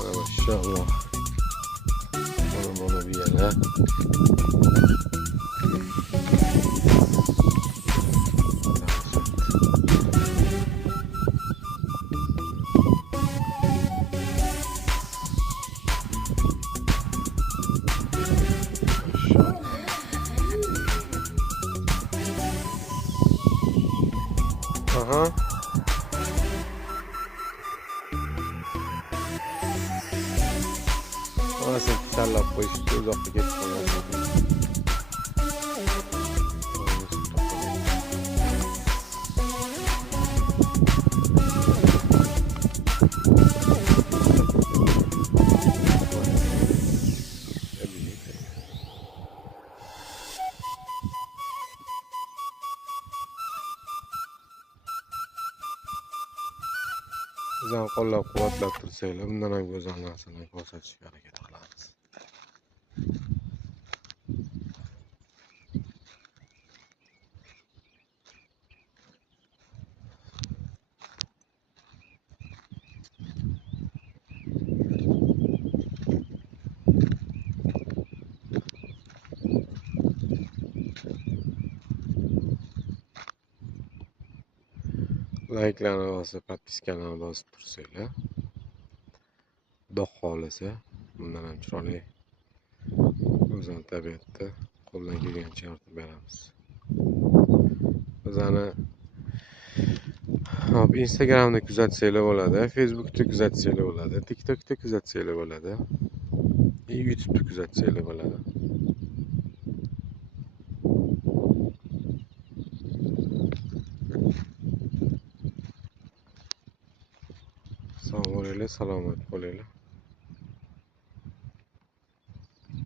Maşallah. Onu bir yana. Aha. Orasını tutarlap koyup uzakta geçmiyor. Bizani qo'llab-quvvatlab tursanglar, bundan ham go'zal narsalarni ko'rsatishga harakat qilamiz. Like'larni bosib, podpiskalarni bosib tursanglar, Xudo xohlasa, bundan ham chiroyli go'zal tabiatda qo'ldan kelgancha yordam beramiz. Bizani hop Instagramda kuzatsanglar bo'ladi, Facebookda kuzatsanglar bo'ladi, TikTokda kuzatsanglar bo'ladi, YouTube'da kuzatsanglar bo'ladi. Sog' bo'linglar, salomat bo'linglar.